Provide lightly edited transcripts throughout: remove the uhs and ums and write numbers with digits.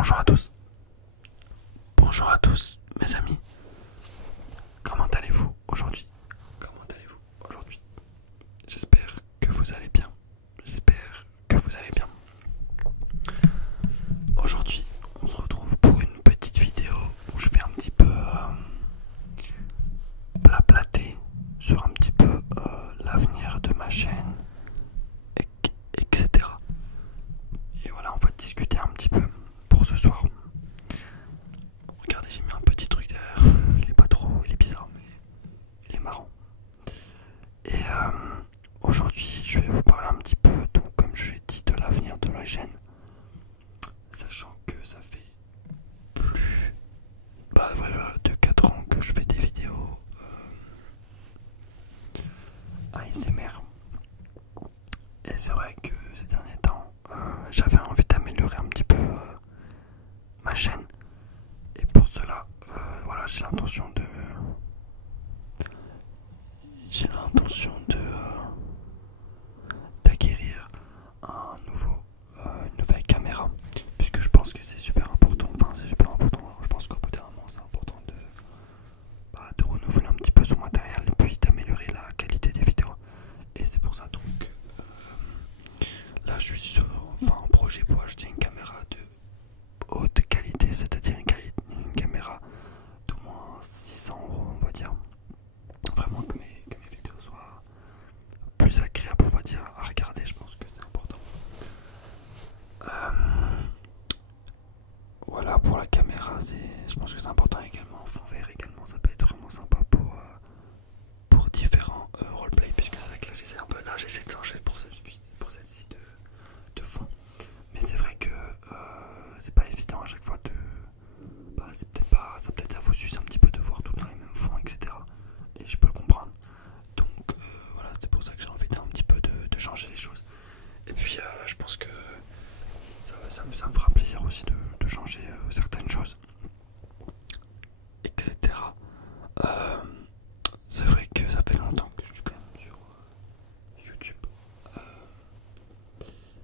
Bonjour à tous. Bonjour à tous, mes amis. Comment allez-vous aujourd'hui? Comment allez-vous aujourd'hui? J'espère que vous allez bien. J'espère que vous allez bien. Aujourd'hui, on se retrouve pour une petite vidéo où je fais un petit peu blablater sur un petit peu l'avenir de ma chaîne, etc. Et voilà, on va discuter un petit peu pour ce soir. Regardez, j'ai mis un petit truc derrière. Il est pas trop, il est bizarre, mais il est marrant. Et aujourd'hui, je vais vous parler un petit peu, donc comme je l'ai dit, de l'avenir de la chaîne. Sachant que ça fait plus de 4 ans que je fais des vidéos ASMR. Et c'est vrai que ces derniers temps, j'avais envie d'améliorer un petit peu ma chaîne. Et pour cela, voilà, j'ai l'intention de d'acquérir une nouvelle caméra, puisque je pense que c'est super important. Enfin, c'est super important. Je pense qu'au bout d'un moment, c'est important de renouveler un petit peu son matériel et puis d'améliorer la qualité des vidéos. Et c'est pour ça donc là, je suis en projet pour acheter une caméra de haute qualité, c'est-à-dire une caméra d'au moins 600 €, on va dire. Vraiment que mes vidéos soient plus agréables, on va dire, à regarder. Je pense que c'est important. Voilà pour la caméra, je pense que c'est important également. En fond vert également, ça peut être vraiment sympa pour différents roleplay, puisque c'est vrai que là j'essaie de changer pour celle-ci de fond. Mais c'est vrai que c'est pas évident à chaque fois c'est peut-être ça vous use un petit peu de voir tout le temps les mêmes fonds, etc. Et je peux le comprendre. Donc voilà, c'est pour ça que j'ai envie d'un petit peu de changer les choses. Et puis je pense que ça me fera plaisir aussi de changer certaines choses, etc. C'est vrai que ça fait longtemps que je suis quand même sur YouTube.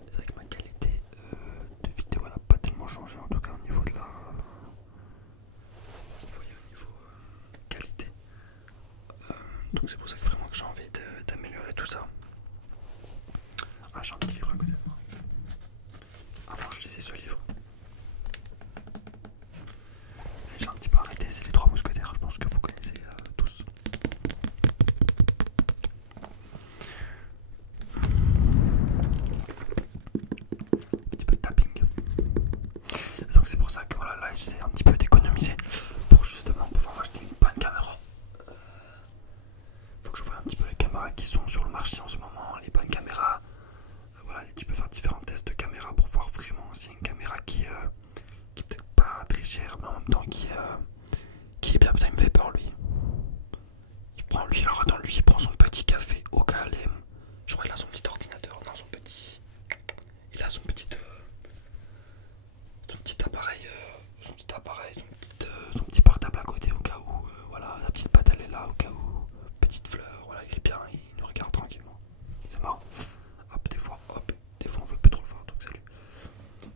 C'est vrai que ma qualité de vidéo n'a pas tellement changé, en tout cas au niveau de la au niveau qualité. Donc c'est pour ça que vraiment que j'ai envie d'améliorer tout ça. Ah, j'ai un petit livre à côté de moi. Avant je lisais ce livre. Et j'ai un petit peu arrêté, c'est les Trois Mousquetaires, je pense que vous connaissez tous. Un petit peu de tapping. Donc c'est pour ça que voilà, là j'essaie un petit peu d'économiser pour justement pouvoir m'acheter une bonne caméra. Faut que je vois un petit peu les caméras qui sont sur le marché en ce moment, les bonnes caméras. Voilà, tu peux faire différents tests de caméra pour voir vraiment si une caméra qui est peut-être pas très chère, mais en même temps qui est bien. Putain, il me fait peur lui. Il prend son petit café au calme. Je crois qu'il a son petit ordinateur, non, il a son petit appareil, son petit portable à côté au cas où, voilà, la petite patte elle est là au cas où, petite fleur, voilà, il est bien, il nous regarde tranquillement. C'est marrant. Des fois on veut plus trop le voir, donc salut.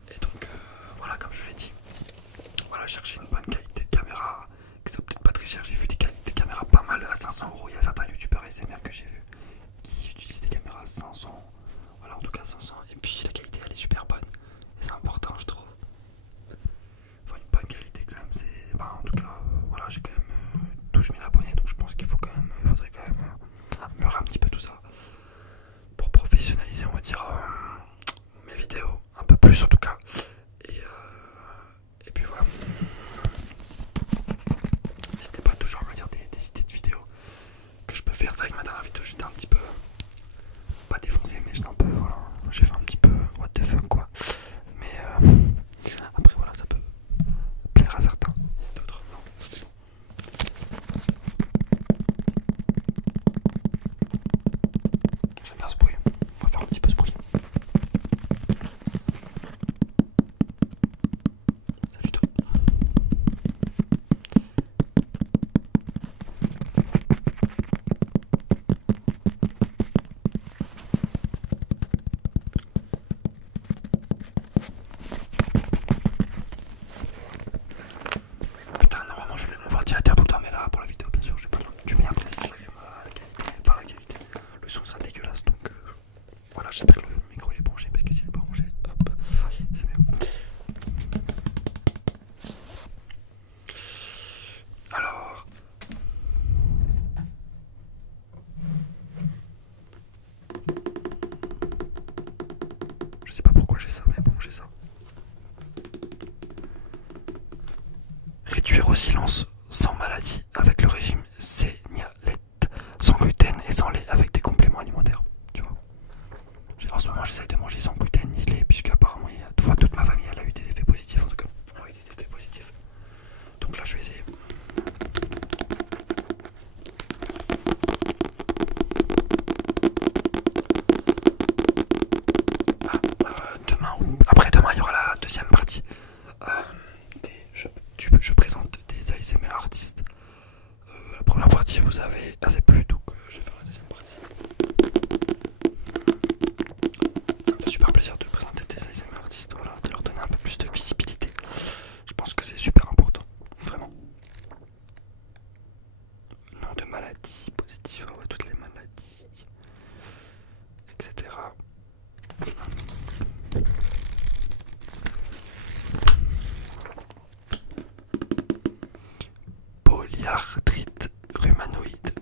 Et donc voilà, comme je l'ai dit, voilà, chercher une bonne qualité de caméra, que ça peut-être pas très cher. J'ai vu des qualités de caméra pas mal à 500 €. Il y a certains youtubeurs ASMR que j'ai vu qui utilisent des caméras à 500, voilà, en tout cas 500, et puis la qualité elle est super bonne, et c'est important, je trouve. Enfin, une bonne qualité quand même, en tout cas, voilà, j'ai quand même 12 000 abonnés, donc je pense qu'il faudrait quand même améliorer un petit peu tout ça pour au silence sans maladie avec le régime Cénialette, sans gluten et sans lait avec des compléments alimentaires. Tu vois. En ce moment j'essaye de manger sans gluten ni lait puisque apparemment toute ma famille elle a eu des effets positifs en tout cas. On a eu des effets positifs. Donc là je vais essayer. Demain ou après-demain il y aura la deuxième partie. Je présente des ASMR artistes. La première partie vous avez assez plu donc je vais faire la deuxième partie. Ça me fait super plaisir de présenter des ASMR artistes, voilà, de leur donner un peu plus de visibilité. Je pense que c'est super important, vraiment. Nom de maladie positive, ouais, toutes les maladies, etc. Polyarthrite rhumatoïde.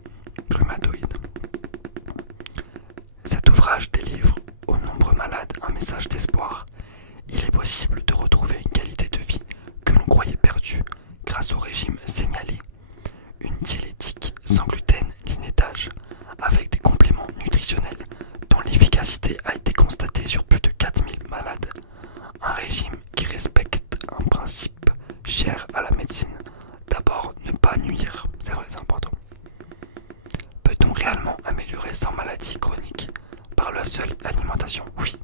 Cet ouvrage délivre aux nombreux malades un message d'espoir. Il est possible de retrouver une qualité de vie que l'on croyait perdue grâce au régime Cénialé, une diététique sans gluten ni laitage, avec des compléments nutritionnels dont l'efficacité a été constatée sur plus de 4000 malades. Un régime qui respecte un principe cher à la médecine. D'abord, ne pas nuire, c'est vrai, c'est important. Peut-on réellement améliorer sans maladie chronique par la seule alimentation? Oui.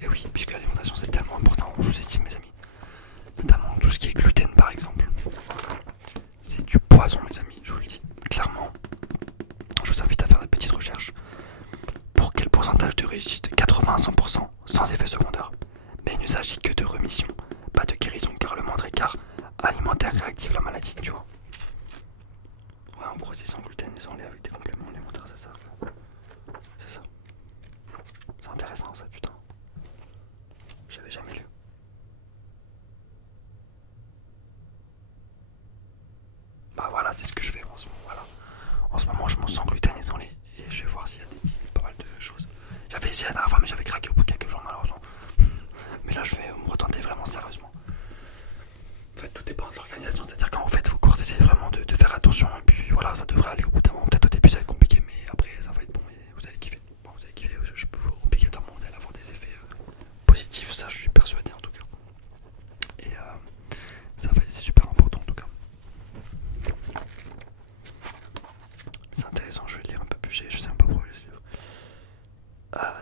Et oui, puisque l'alimentation c'est tellement important, on sous-estime mes amis. Notamment tout ce qui est gluten par exemple. C'est du poison mes amis, je vous le dis. Clairement, je vous invite à faire des petites recherches. Pour quel pourcentage de réussite? 80 à 100%, sans effet secondaire. Mais il ne s'agit que de rémission, pas de guérison, car le moindre écart alimentaire réactive la maladie, tu vois. Ouais, en gros, c'est sans gluten et sans lait avec des compléments alimentaires, c'est ça. C'est ça. C'est intéressant, ça, putain. J'avais jamais lu. Bah voilà, c'est ce que je fais en ce moment, voilà. En ce moment, je mange sans gluten et sans lait. Et je vais voir s'il y a pas mal de choses. J'avais essayé la dernière fois, mais j'avais craqué au bout de quelques jours, malheureusement. Mais là, je vais me retenter vraiment sérieusement. En fait, tout dépend de l'organisation. C'est-à-dire quand vous faites vos courses, essayez vraiment de faire attention. Et puis voilà, ça devrait aller au bout d'un moment. Peut-être au début, ça va être compliqué, mais après, ça va être bon et vous allez kiffer. Bon, vous allez kiffer. Obligatoirement, vous allez avoir des effets positifs. Ça, je suis persuadé en tout cas. Et ça va, c'est super important en tout cas. C'est intéressant, je vais le lire un peu plus. Je sais un peu pourquoi je le livre.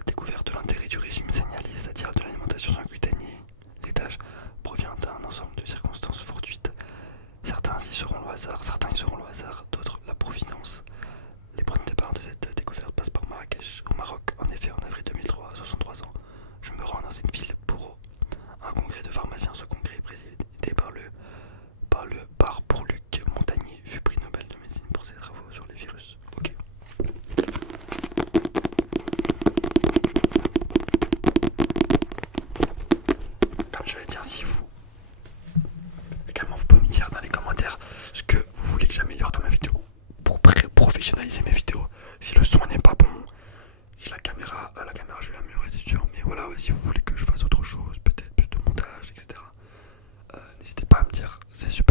Découverte de l'intérêt du régime Cénialé, c'est-à-dire de l'alimentation sans gluten et laitage, provient d'un ensemble de circonstances fortuites. Certains y seront le hasard, d'autres la providence. Les points de départ de cette découverte passent par Marrakech, au Maroc. En effet, en avril 2003, à 63 ans, je me rends dans cette ville pour un congrès de pharmaciens. Ce congrès est présidé par Luc Montagnier, fut prix Nobel de médecine pour ses travaux sur les virus. Ok. Comme je l'ai dit, si vous également, vous pouvez me dire dans les commentaires ce que vous voulez que j'améliore dans ma vidéo pour professionnaliser mes vidéos. Si le son n'est pas bon, si la caméra je vais l'améliorer, c'est sûr. Mais voilà, ouais, si vous voulez que je fasse autre chose, peut-être plus de montage, etc. N'hésitez pas à me dire, c'est super.